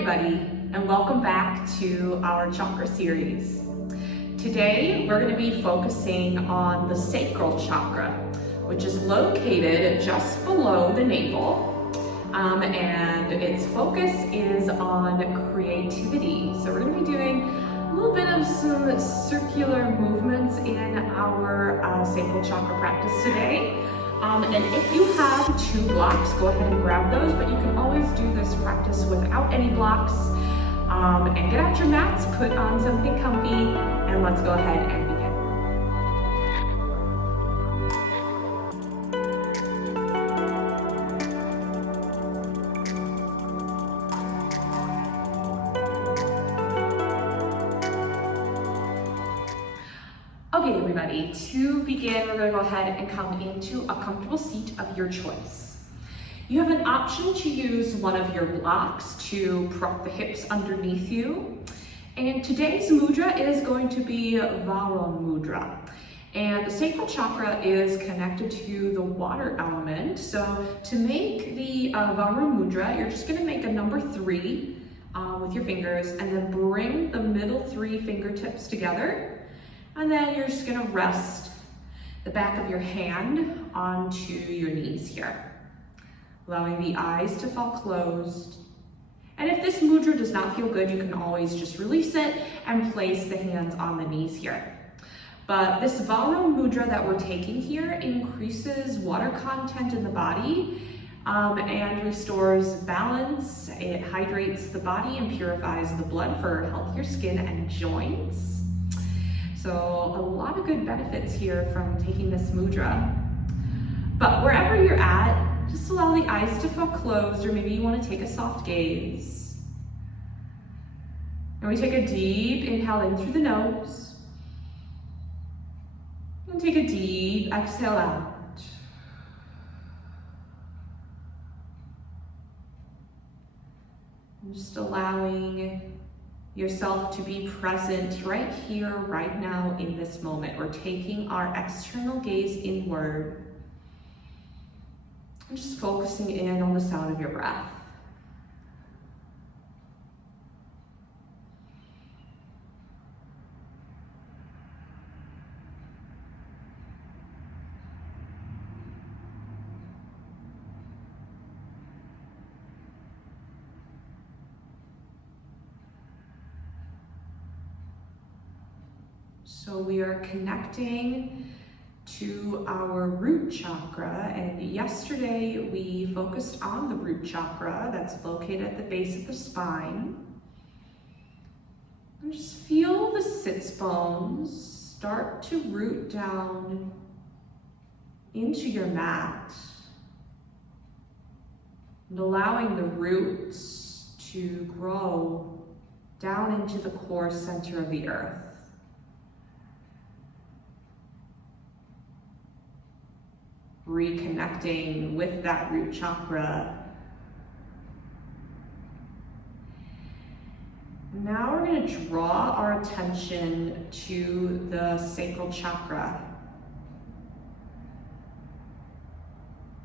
everybody, and welcome back to our Chakra Series. Today, we're going to be focusing on the Sacral Chakra, which is located just below the navel, and its focus is on creativity. So we're going to be doing a little bit of some circular movements in our Sacral Chakra practice today. And if you have 2 blocks, go ahead and grab those, but you can always do this practice without any blocks. And get out your mats, put on something comfy, and let's go ahead and begin. Okay, everybody, to begin, we're going to go ahead and come into a comfortable seat of your choice. You have an option to use one of your blocks to prop the hips underneath you. And today's mudra is going to be Varun Mudra. And the sacral chakra is connected to the water element. So to make the Varun Mudra, you're just going to make a number 3 with your fingers, and then bring the middle 3 fingertips together. And then you're just gonna rest the back of your hand onto your knees here, allowing the eyes to fall closed. And if this mudra does not feel good, you can always just release it and place the hands on the knees here. But this Varun Mudra that we're taking here increases water content in the body and restores balance. It hydrates the body and purifies the blood for healthier skin and joints. So a lot of good benefits here from taking this mudra. But wherever you're at, just allow the eyes to fall closed, or maybe you want to take a soft gaze. And we take a deep inhale in through the nose. And take a deep exhale out. And just allowing yourself to be present right here, right now, in this moment. We're taking our external gaze inward and just focusing in on the sound of your breath. So we are connecting to our root chakra, and yesterday we focused on the root chakra that's located at the base of the spine. And just feel the sits bones start to root down into your mat, and allowing the roots to grow down into the core center of the earth. Reconnecting with that root chakra. Now we're going to draw our attention to the sacral chakra.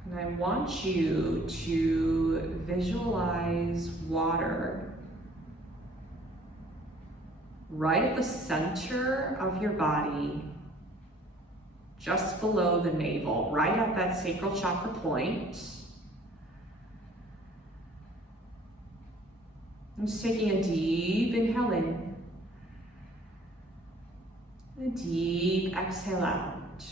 And I want you to visualize water right at the center of your body, just below the navel, right at that sacral chakra point. I'm just taking a deep inhale in, and a deep exhale out.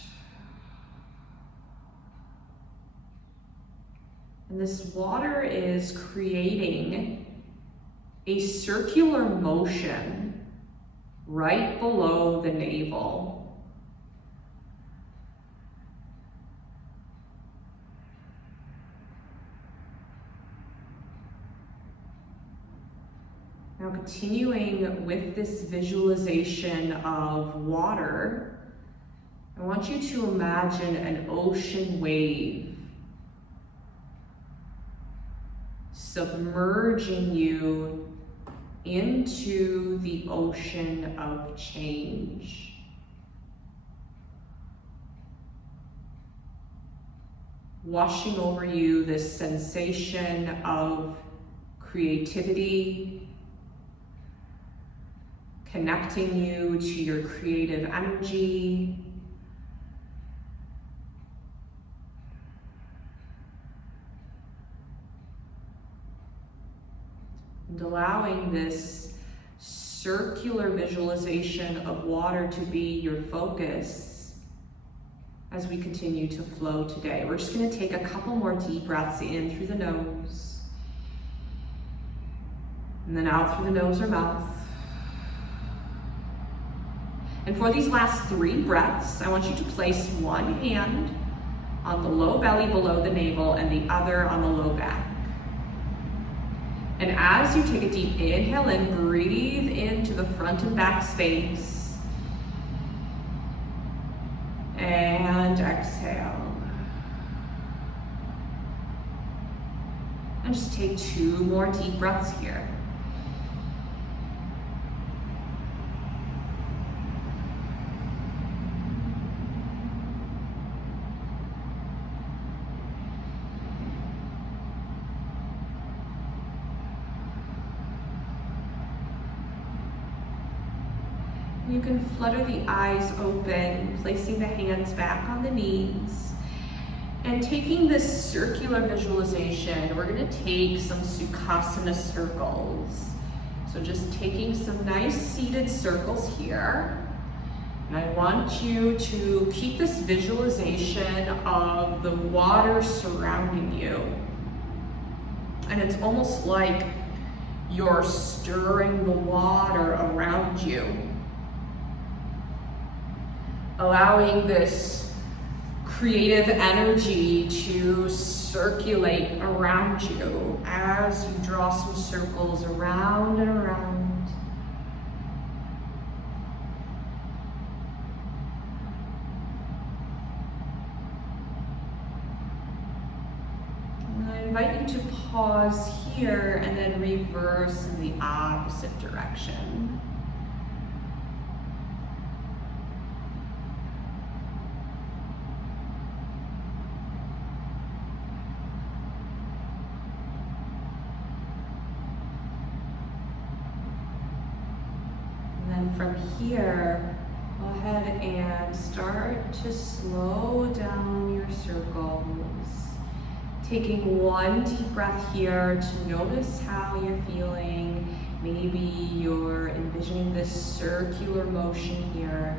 And this water is creating a circular motion right below the navel. Now, continuing with this visualization of water, I want you to imagine an ocean wave submerging you into the ocean of change. Washing over you this sensation of creativity, connecting you to your creative energy. And allowing this circular visualization of water to be your focus as we continue to flow today. We're just going to take a couple more deep breaths in through the nose, and then out through the nose or mouth. And for these last 3 breaths, I want you to place one hand on the low belly below the navel and the other on the low back. And as you take a deep inhale in, breathe into the front and back space. And exhale. And just take 2 more deep breaths here. You can flutter the eyes open, placing the hands back on the knees. And taking this circular visualization, we're going to take some Sukhasana circles. So just taking some nice seated circles here. And I want you to keep this visualization of the water surrounding you. And it's almost like you're stirring the water around you, allowing this creative energy to circulate around you as you draw some circles around and around. And I invite you to pause here and then reverse in the opposite direction. From here, go ahead and start to slow down your circles. Taking one deep breath here to notice how you're feeling. Maybe you're envisioning this circular motion here.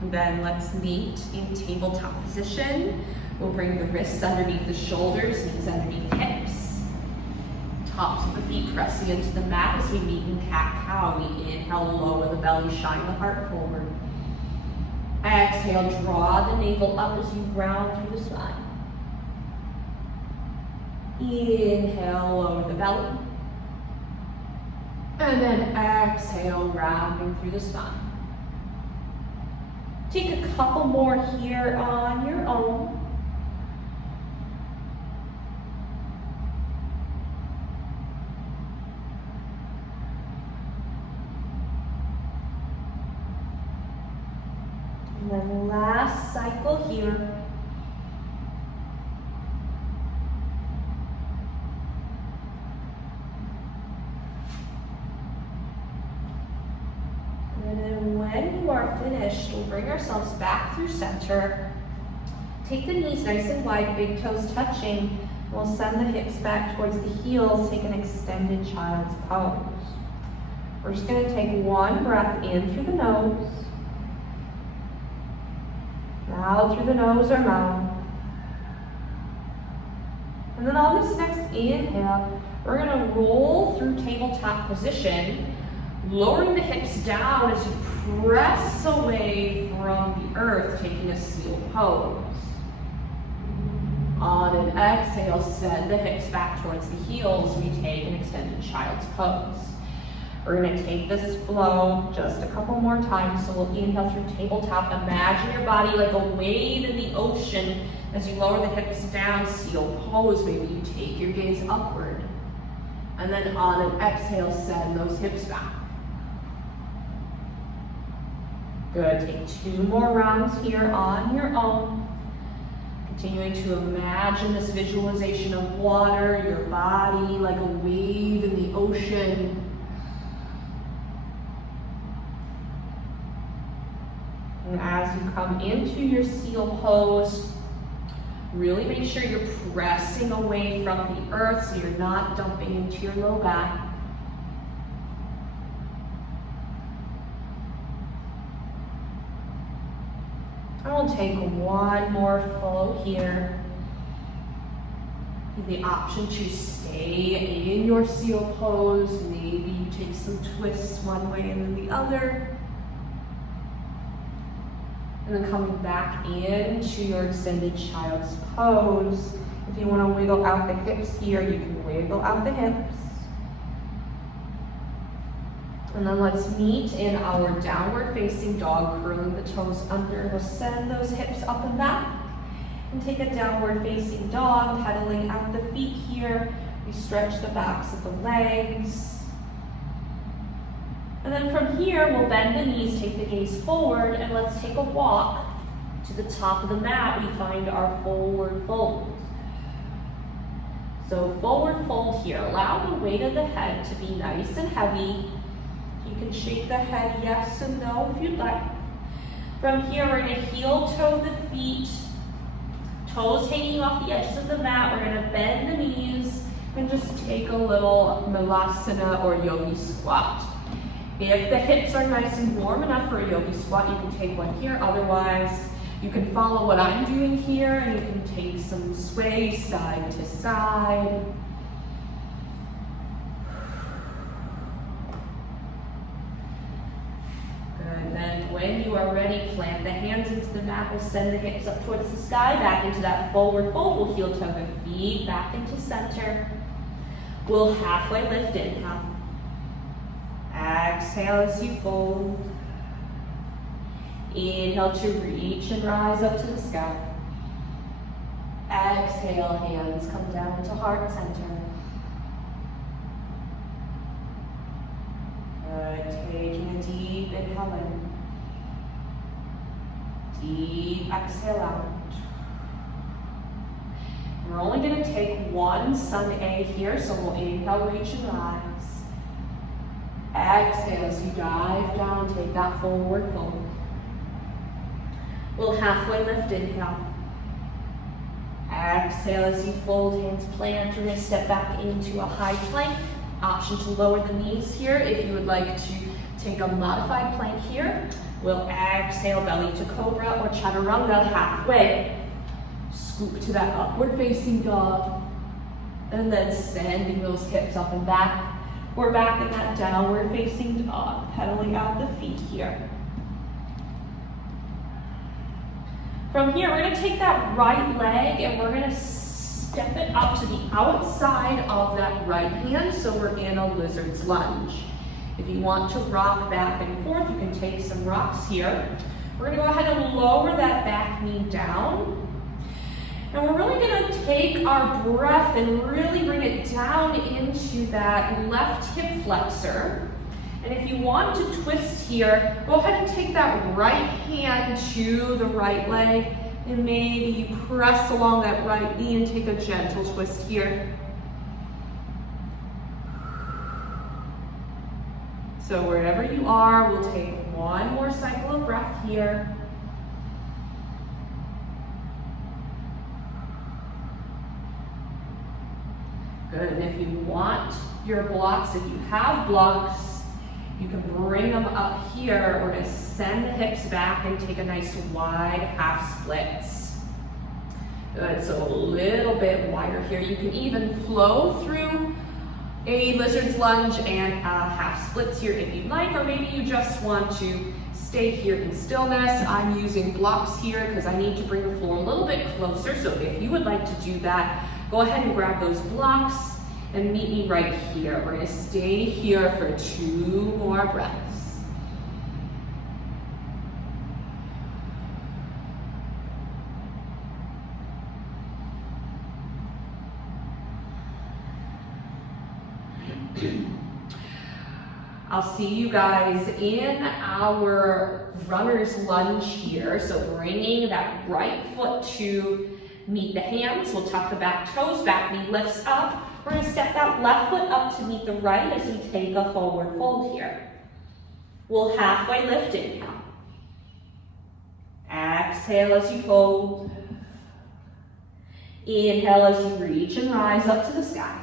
And then let's meet in tabletop position. We'll bring the wrists underneath the shoulders, knees underneath hips. Tops of the feet pressing into the mat as we meet in cat-cow. We inhale, lower the belly, shine the heart forward. Exhale, draw the navel up as you round through the spine. Inhale, lower the belly. And then exhale, rounding through the spine. Take a couple more here on your own. And then last cycle here. And then when you are finished, we'll bring ourselves back through center. Take the knees nice and wide, big toes touching. We'll send the hips back towards the heels. Take an extended child's pose. We're just going to take one breath in through the nose. Out through the nose or mouth. And then on this next inhale, we're going to roll through tabletop position, lowering the hips down as you press away from the earth, taking a seal pose. On an exhale, send the hips back towards the heels. We take an extended child's pose. We're going to take this flow just a couple more times. So we'll inhale through tabletop. Imagine your body like a wave in the ocean as you lower the hips down, seal pose. Maybe you take your gaze upward. And then on an exhale, send those hips back. Good, take 2 more rounds here on your own. Continuing to imagine this visualization of water, your body like a wave in the ocean. And as you come into your seal pose, really make sure you're pressing away from the earth so you're not dumping into your low back. And we'll take one more flow here. You have the option to stay in your seal pose. Maybe you take some twists one way and then the other. And then coming back into your extended child's pose. If you want to wiggle out the hips here, you can wiggle out the hips. And then let's meet in our downward facing dog, curling the toes under. We'll send those hips up and back. And take a downward facing dog, pedaling out the feet here. We stretch the backs of the legs. And then from here, we'll bend the knees, take the gaze forward, and let's take a walk to the top of the mat. We find our forward fold. So forward fold here. Allow the weight of the head to be nice and heavy. You can shake the head yes and no if you'd like. From here, we're going to heel toe the feet, toes hanging off the edges of the mat. We're going to bend the knees and just take a little malasana or yogi squat. If the hips are nice and warm enough for a yogi squat, you can take one here. Otherwise, you can follow what I'm doing here and you can take some sway side to side. Good, then when you are ready, plant the hands into the mat. We'll send the hips up towards the sky, back into that forward fold. We'll heel toe the feet back into center. We'll halfway lift, inhale. Exhale as you fold. Inhale to reach and rise up to the sky. Exhale, hands come down to heart center. Good, taking a deep inhale in. Deep exhale out. We're only going to take one sun A here, so we'll inhale, reach and rise. Exhale as you dive down, take that forward fold. We'll halfway lift, inhale. Exhale as you fold, hands plant. You're going to step back into a high plank. Option to lower the knees here. If you would like to take a modified plank here, we'll exhale, belly to cobra or chaturanga halfway. Scoop to that upward facing dog. And then sending those hips up and back. We're back in that downward facing dog, pedaling out the feet here. From here, we're going to take that right leg and we're going to step it up to the outside of that right hand, so we're in a lizard's lunge. If you want to rock back and forth, you can take some rocks here. We're going to go ahead and lower that back knee down. And we're really going to take our breath and really bring it down into that left hip flexor. And if you want to twist here, go ahead and take that right hand to the right leg and maybe you press along that right knee and take a gentle twist here. So wherever you are, we'll take one more cycle of breath here. Good, and if you want your blocks, if you have blocks, you can bring them up here. We're going to send the hips back and take a nice wide half splits. Good, so a little bit wider here. You can even flow through a lizard's lunge and half splits here if you'd like, or maybe you just want to stay here in stillness. I'm using blocks here because I need to bring the floor a little bit closer, so if you would like to do that, go ahead and grab those blocks and meet me right here. We're going to stay here for 2 more breaths. I'll see you guys in our runner's lunge here. So bringing that right foot to meet the hands. We'll tuck the back toes, back knee lifts up. We're gonna step that left foot up to meet the right as we take a forward fold here. We'll halfway lift, inhale. Exhale as you fold. Inhale as you reach and rise up to the sky.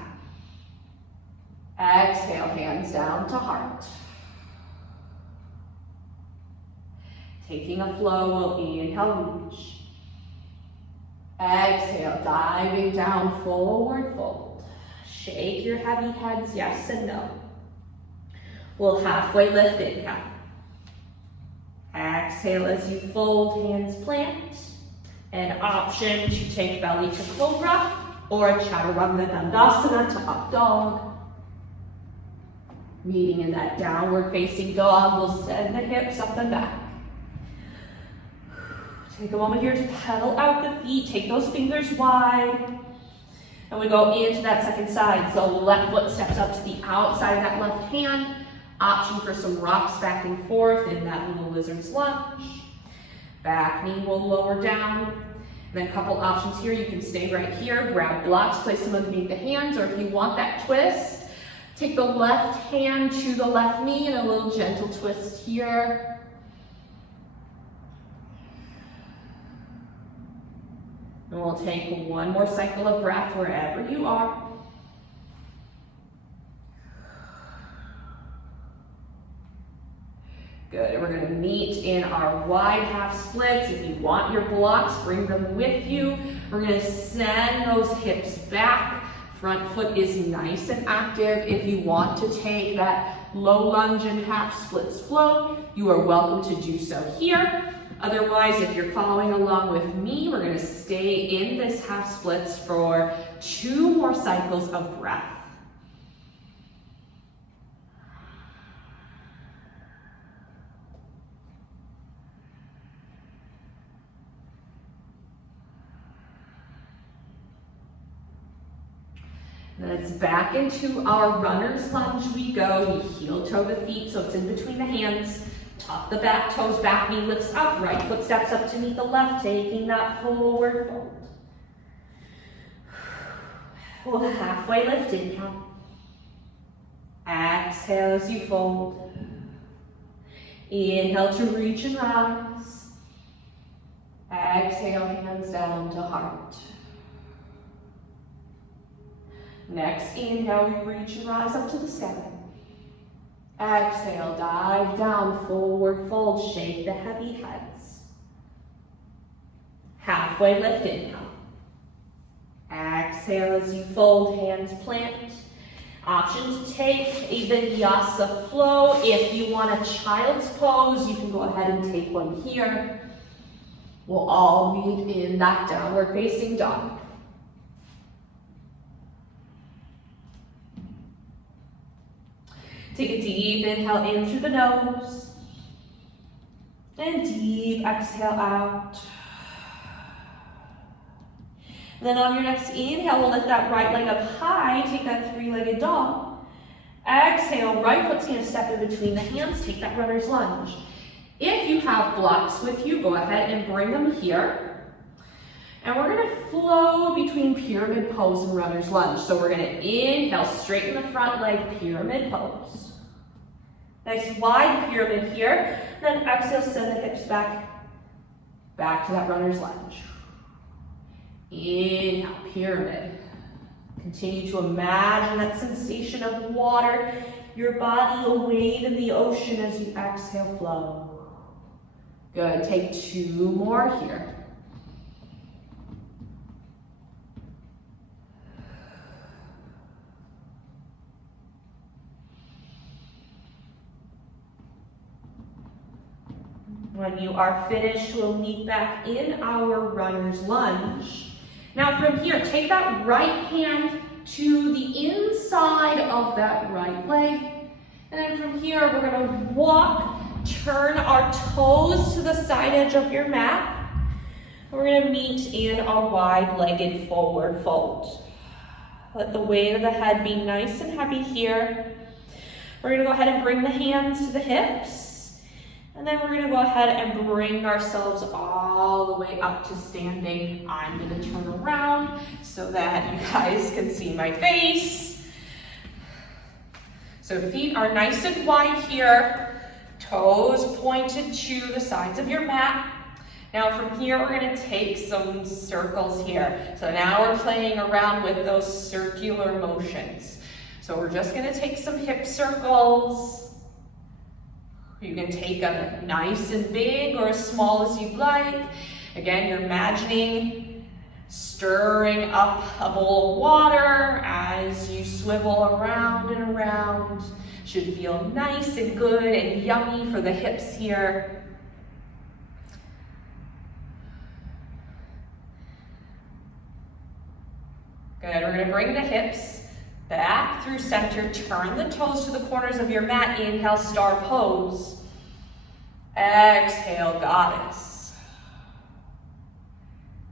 Exhale, hands down to heart. Taking a flow, we'll inhale, reach. Exhale, diving down, forward fold. Shake your heavy heads, yes and no. We'll halfway lift, inhale. Exhale as you fold, hands plant. An option to take belly to cobra or chaturanga dandasana to up dog. Meeting in that downward facing dog, we'll send the hips up and back. Take a moment here to pedal out the feet, take those fingers wide. And we go into that second side. So left foot steps up to the outside of that left hand. Option for some rocks back and forth in that little lizard's lunge. Back knee will lower down. And then a couple options here. You can stay right here, grab blocks, place them underneath the hands, or if you want that twist, take the left hand to the left knee and a little gentle twist here. And we'll take one more cycle of breath wherever you are. Good, and we're gonna meet in our wide half splits. If you want your blocks, bring them with you. We're gonna send those hips back. Front foot is nice and active. If you want to take that low lunge and half splits float, you are welcome to do so here. Otherwise, if you're following along with me, we're gonna stay in this half splits for 2 more cycles of breath. Then it's back into our runner's lunge we go. We heel toe the feet so it's in between the hands. Tuck the back toes, back knee lifts up, right foot steps up to meet the left, taking that forward fold. We'll halfway lift, inhale. Exhale as you fold. Inhale to reach and rise. Exhale, hands down to heart. Next inhale, we reach and rise up to the sky. Exhale, dive down, forward fold, shake the heavy heads. Halfway lift, inhale. Exhale as you fold, hands plant. Option to take a vinyasa flow. If you want a child's pose, you can go ahead and take one here. We'll all meet in that downward facing dog. Take a deep inhale in through the nose. And deep exhale out. Then on your next inhale, we'll lift that right leg up high. Take that 3-legged dog. Exhale, right foot's gonna step in between the hands. Take that runner's lunge. If you have blocks with you, go ahead and bring them here. And we're gonna flow between pyramid pose and runner's lunge. So we're gonna inhale, straighten the front leg, pyramid pose. Nice wide pyramid here. Then exhale, send the hips back to that runner's lunge. Inhale, pyramid. Continue to imagine that sensation of water, your body a wave in the ocean as you exhale, flow. Good, take 2 more here. When you are finished, we'll meet back in our runner's lunge. Now from here, take that right hand to the inside of that right leg. And then from here, we're gonna walk, turn our toes to the side edge of your mat. We're gonna meet in a wide-legged forward fold. Let the weight of the head be nice and heavy here. We're gonna go ahead and bring the hands to the hips. And then we're gonna go ahead and bring ourselves all the way up to standing. I'm gonna turn around so that you guys can see my face. So feet are nice and wide here, toes pointed to the sides of your mat. Now from here, we're gonna take some circles here. So now we're playing around with those circular motions. So we're just gonna take some hip circles. You can take them nice and big or as small as you'd like. Again, you're imagining stirring up a bowl of water as you swivel around and around. Should feel nice and good and yummy for the hips here. Good, we're gonna bring the hips back through center, turn the toes to the corners of your mat, inhale, star pose. Exhale, goddess.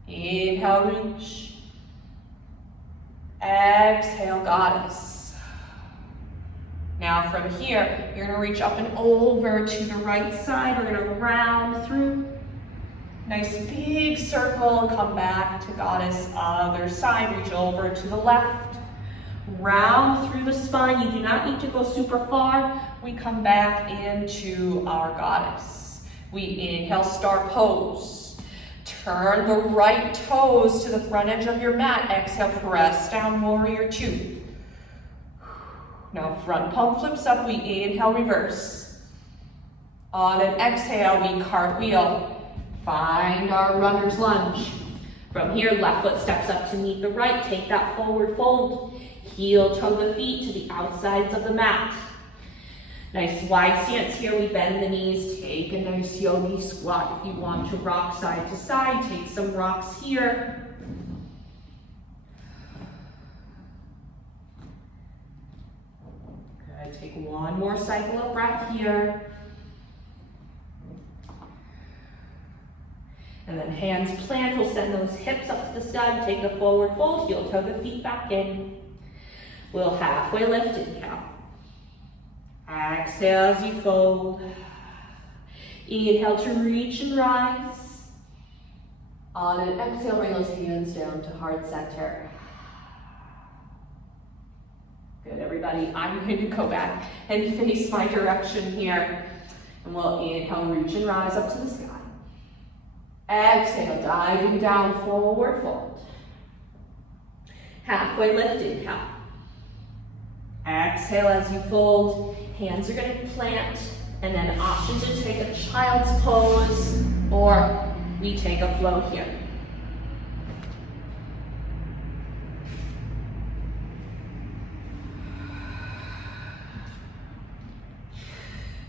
Inhale, reach. Exhale, goddess. Now from here, you're gonna reach up and over to the right side. We're gonna round through. Nice big circle, come back to goddess, other side, reach over to the left. Round through the spine. You do not need to go super far. We come back into our goddess. We inhale, star pose. Turn the right toes to the front edge of your mat. Exhale, press down, warrior two. Now front palm flips up. We inhale, reverse. On an exhale, we cartwheel. Find our runner's lunge. From here, left foot steps up to meet the right. Take that forward fold. Heel toe the feet to the outsides of the mat. Nice wide stance here. We bend the knees. Take a nice yogi squat. If you want to rock side to side, take some rocks here. Good. Take one more cycle of breath here. And then hands plant. We'll send those hips up to the sky. Take a forward fold. Heel toe the feet back in. We'll halfway lift, inhale. Exhale as you fold. Inhale to reach and rise. On an exhale, bring those hands down to heart center. Good, everybody. I'm going to go back and face my direction here. And we'll inhale, reach and rise up to the sky. Exhale, diving down, forward fold. Halfway lift, inhale. Exhale as you fold. Hands are going to plant, and then option to take a child's pose, or we take a flow here.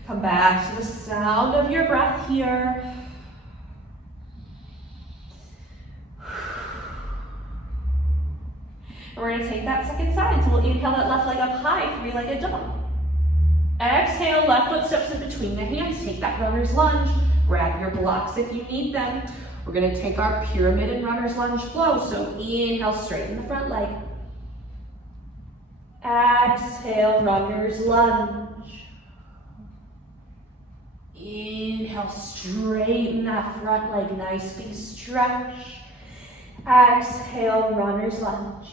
Come back to the sound of your breath here. We're going to take that second side, so we'll inhale that left leg up high, three-legged dog. Exhale, left foot steps in between the hands. Take that runner's lunge. Grab your blocks if you need them. We're going to take our pyramid and runner's lunge flow. So inhale, straighten the front leg. Exhale, runner's lunge. Inhale, straighten that front leg. Nice big stretch. Exhale, runner's lunge.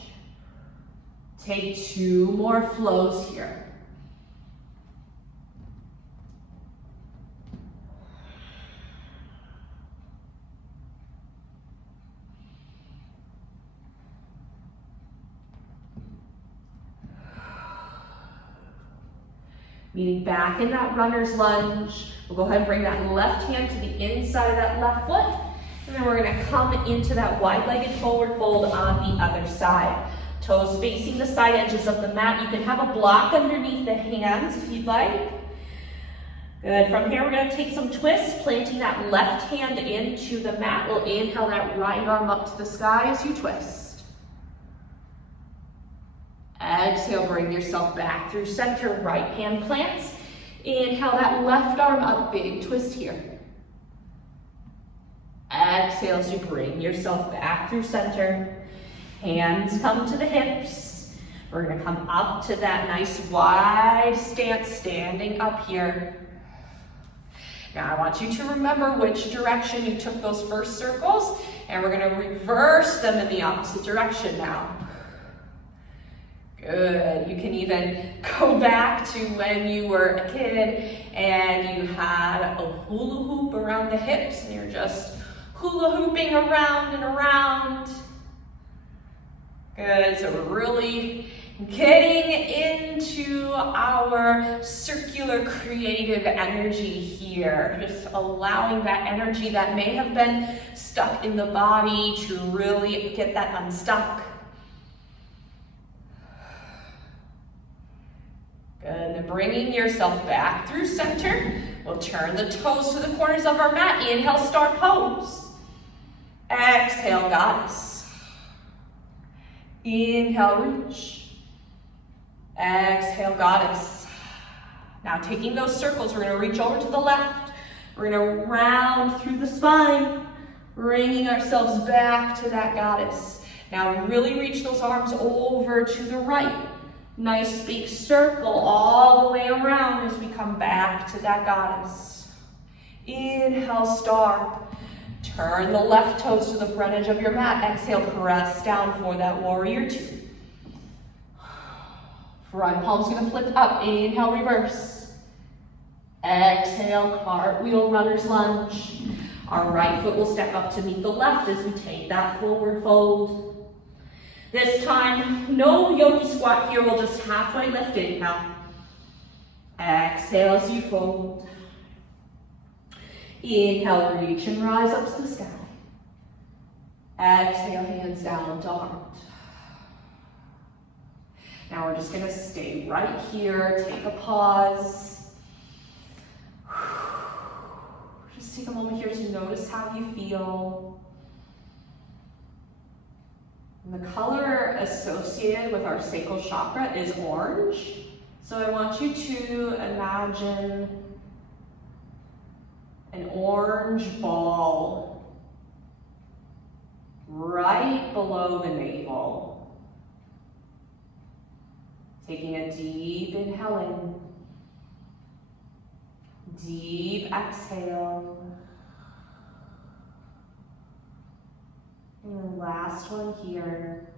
Take two more flows here. Meeting back in that runner's lunge. We'll go ahead and bring that left hand to the inside of that left foot. And then we're going to come into that wide-legged forward fold on the other side. Toes facing the side edges of the mat. You can have a block underneath the hands if you'd like. Good. From here, we're going to take some twists, planting that left hand into the mat. We'll inhale that right arm up to the sky as you twist. Exhale, bring yourself back through center. Right hand plants. Inhale that left arm up, big twist here. Exhale as you bring yourself back through center. Hands come to the hips. We're going to come up to that nice wide stance, standing up here. Now I want you to remember which direction you took those first circles, and we're going to reverse them in the opposite direction now. Good. You can even go back to when you were a kid and you had a hula hoop around the hips and you're just hula hooping around and around. Good. So we're really getting into our circular creative energy here. Just allowing that energy that may have been stuck in the body to really get that unstuck. Good, and bringing yourself back through center. We'll turn the toes to the corners of our mat. Inhale, star pose. Exhale, goddess. Inhale, reach. Exhale, goddess. Now taking those circles, we're gonna reach over to the left. We're gonna round through the spine, bringing ourselves back to that goddess. Now really reach those arms over to the right. Nice big circle all the way around as we come back to that goddess. Inhale, star. Turn the left toes to the front edge of your mat. Exhale, press down for that warrior two. Front palm's gonna flip up. Inhale, reverse. Exhale, cartwheel, runner's lunge. Our right foot will step up to meet the left as we take that forward fold. This time, no yogi squat here, we'll just halfway lift. Inhale. Exhale as you fold. Inhale, reach and rise up to the sky. Exhale, hands down to heart. Now we're just gonna stay right here, take a pause. Just take a moment here to notice how you feel. And the color associated with our sacral chakra is orange. So I want you to imagine an orange ball right below the navel. Taking a deep inhale in, deep exhale. And the last one here.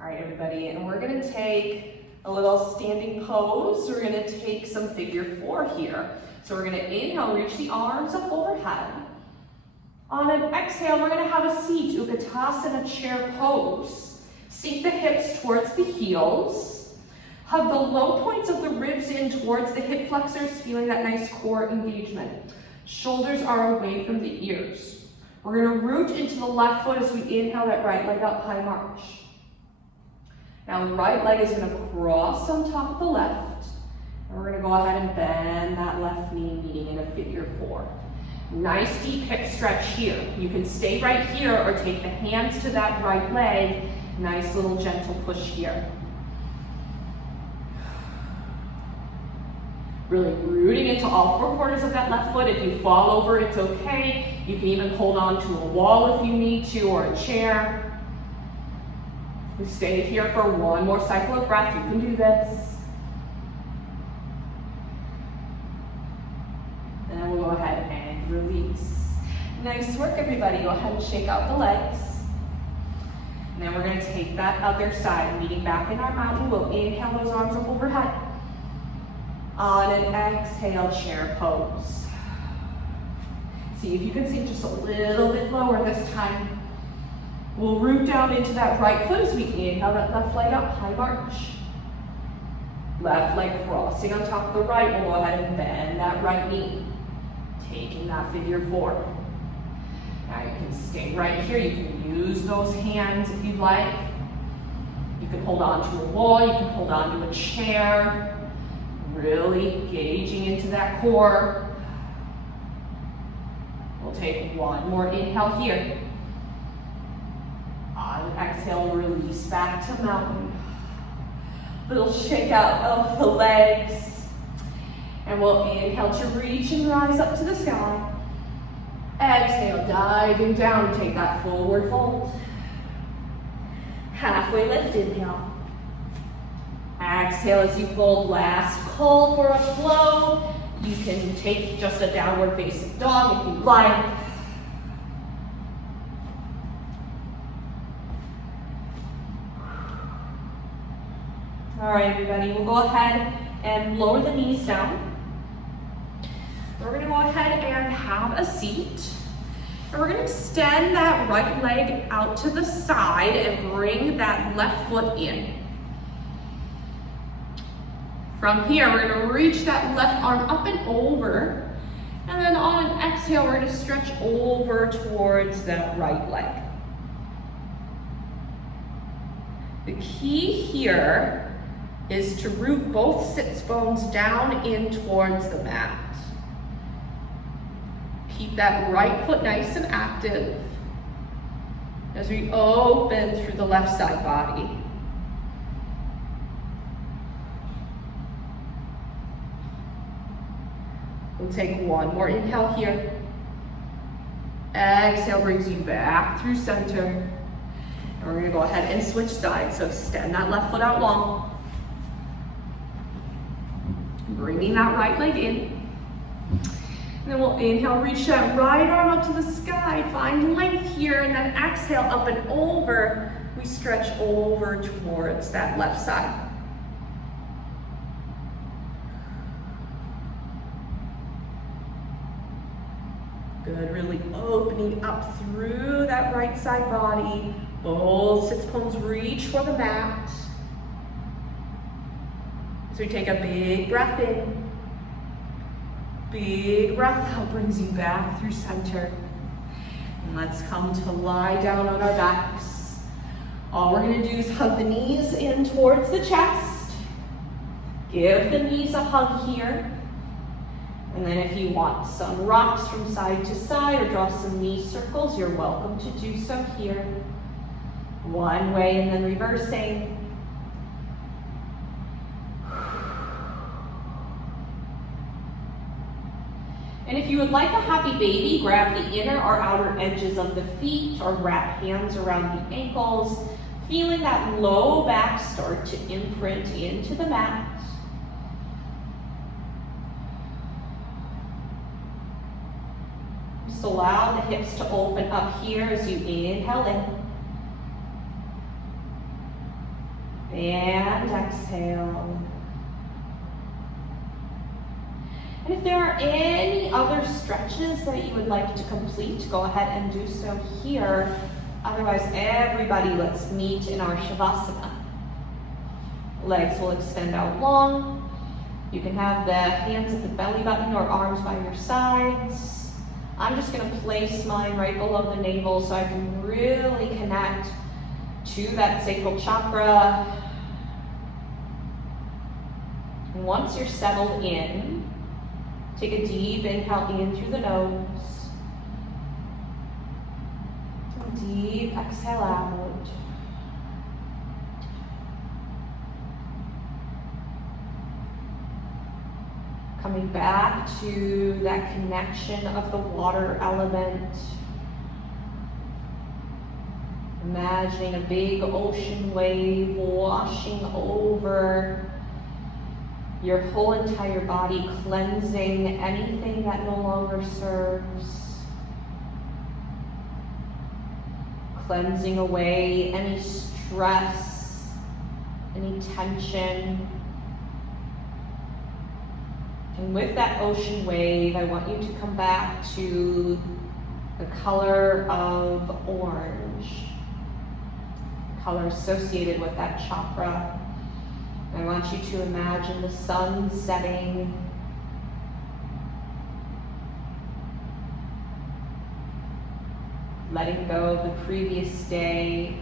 All right, everybody, and we're gonna take a little standing pose. We're gonna take some figure four here. So we're gonna inhale, reach the arms up overhead. On an exhale, we're gonna have a seat, Utkatasana chair pose. Sink the hips towards the heels. Hug the low points of the ribs in towards the hip flexors, feeling that nice core engagement. Shoulders are away from the ears. We're gonna root into the left foot as we inhale that right leg up, high march. Now the right leg is gonna cross on top of the left. And we're gonna go ahead and bend that left knee, meeting in a figure four. Nice deep hip stretch here. You can stay right here or take the hands to that right leg. Nice little gentle push here. Really rooting into all four corners of that left foot. If you fall over, it's okay. You can even hold on to a wall if you need to, or a chair. We stay here for one more cycle of breath. You can do this. And then we'll go ahead and release. Nice work, everybody. Go ahead and shake out the legs. And then we're going to take that other side, meeting back in our mountain. We'll inhale those arms up overhead. On an exhale, chair pose. See if you can sink just a little bit lower this time. We'll root down into that right foot as we inhale that left leg up, high march. Left leg crossing on top of the right. We'll go ahead and bend that right knee. Taking that figure four. Now you can stay right here. You can use those hands if you'd like. You can hold on to a wall. You can hold on to a chair. Really gauging into that core. We'll take one more inhale here. On an exhale, release back to mountain. Little shake out of the legs. And we'll inhale to reach and rise up to the sky. Exhale, diving down, take that forward fold. Halfway lift, inhale. Exhale as you fold, last call for a flow. You can take just a downward facing dog if you'd like. All right, everybody, we'll go ahead and lower the knees down. We're gonna go ahead and have a seat. And we're gonna extend that right leg out to the side and bring that left foot in. From here, we're gonna reach that left arm up and over. And then on an exhale, we're gonna stretch over towards that right leg. The key here is to root both sits bones down in towards the mat. Keep that right foot nice and active as we open through the left side body. We'll take one more inhale here. Exhale brings you back through center. And we're gonna go ahead and switch sides. So extend that left foot out long. Bringing that right leg in. And then we'll inhale, reach that right arm up to the sky. Find length here, and then exhale up and over. We stretch over towards that left side. Good, really opening up through that right side body. Both sits bones reach for the mat. So we take a big breath in. Big breath out brings you back through center. And let's come to lie down on our backs. All we're gonna do is hug the knees in towards the chest. Give the knees a hug here. And then if you want some rocks from side to side or draw some knee circles, you're welcome to do so here. One way and then reversing. And if you would like a happy baby, grab the inner or outer edges of the feet or wrap hands around the ankles, feeling that low back start to imprint into the mat. Just allow the hips to open up here as you inhale in. And exhale. And if there are any other stretches that you would like to complete, go ahead and do so here. Otherwise, everybody, let's meet in our Shavasana. Legs will extend out long. You can have the hands at the belly button or arms by your sides. I'm just going to place mine right below the navel so I can really connect to that sacral chakra. And once you're settled in, take a deep inhale in through the nose. Deep exhale out. Coming back to that connection of the water element. Imagining a big ocean wave washing over your whole entire body, cleansing anything that no longer serves. Cleansing away any stress, any tension. And with that ocean wave, I want you to come back to the color of orange, the color associated with that chakra. I want you to imagine the sun setting. Letting go of the previous day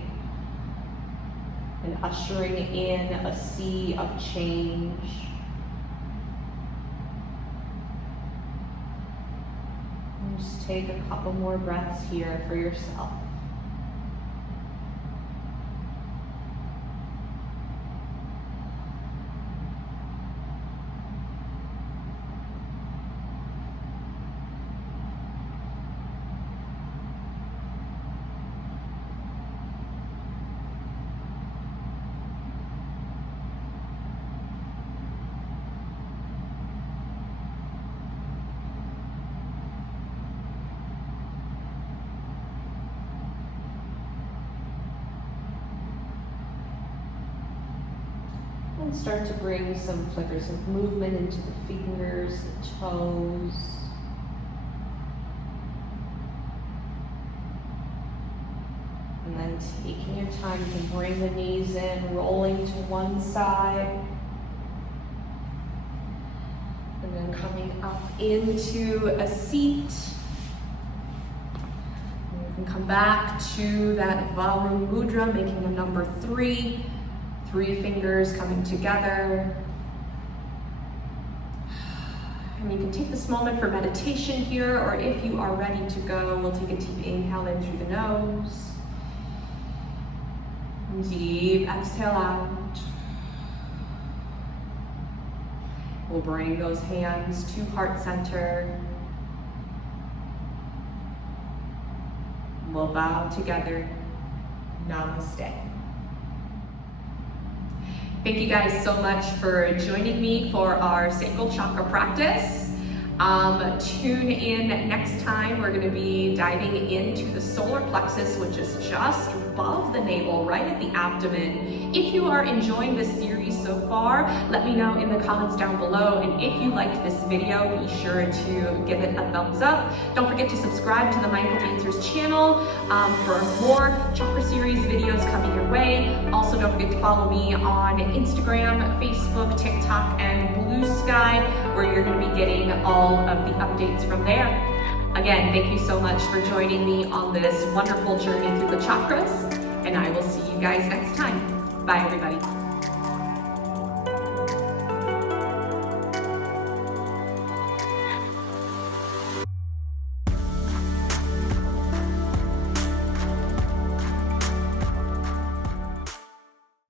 and ushering in a sea of change. And just take a couple more breaths here for yourself. And start to bring some flickers of movement into the fingers, the toes. And then taking your time to bring the knees in, rolling to one side. And then coming up into a seat. And you can come back to that Varun Mudra, making a number 3. 3 fingers coming together. And you can take this moment for meditation here, or if you are ready to go, we'll take a deep inhale in through the nose. Deep exhale out. We'll bring those hands to heart center. We'll bow together. Namaste. Thank you guys so much for joining me for our Sacral Chakra practice. Tune in next time. We're going to be diving into the solar plexus, which is just above the navel, right at the abdomen. If you are enjoying this series so far, let me know in the comments down below. And if you liked this video, be sure to give it a thumbs up. Don't forget to subscribe to the Mindful Dancers channel for more Chakra Series videos coming your way. Also, don't forget to follow me on Instagram, Facebook, TikTok, and Blue Sky, where you're going to be getting all of the updates from there. Again, thank you so much for joining me on this wonderful journey through the chakras, and I will see you guys next time. Bye, everybody.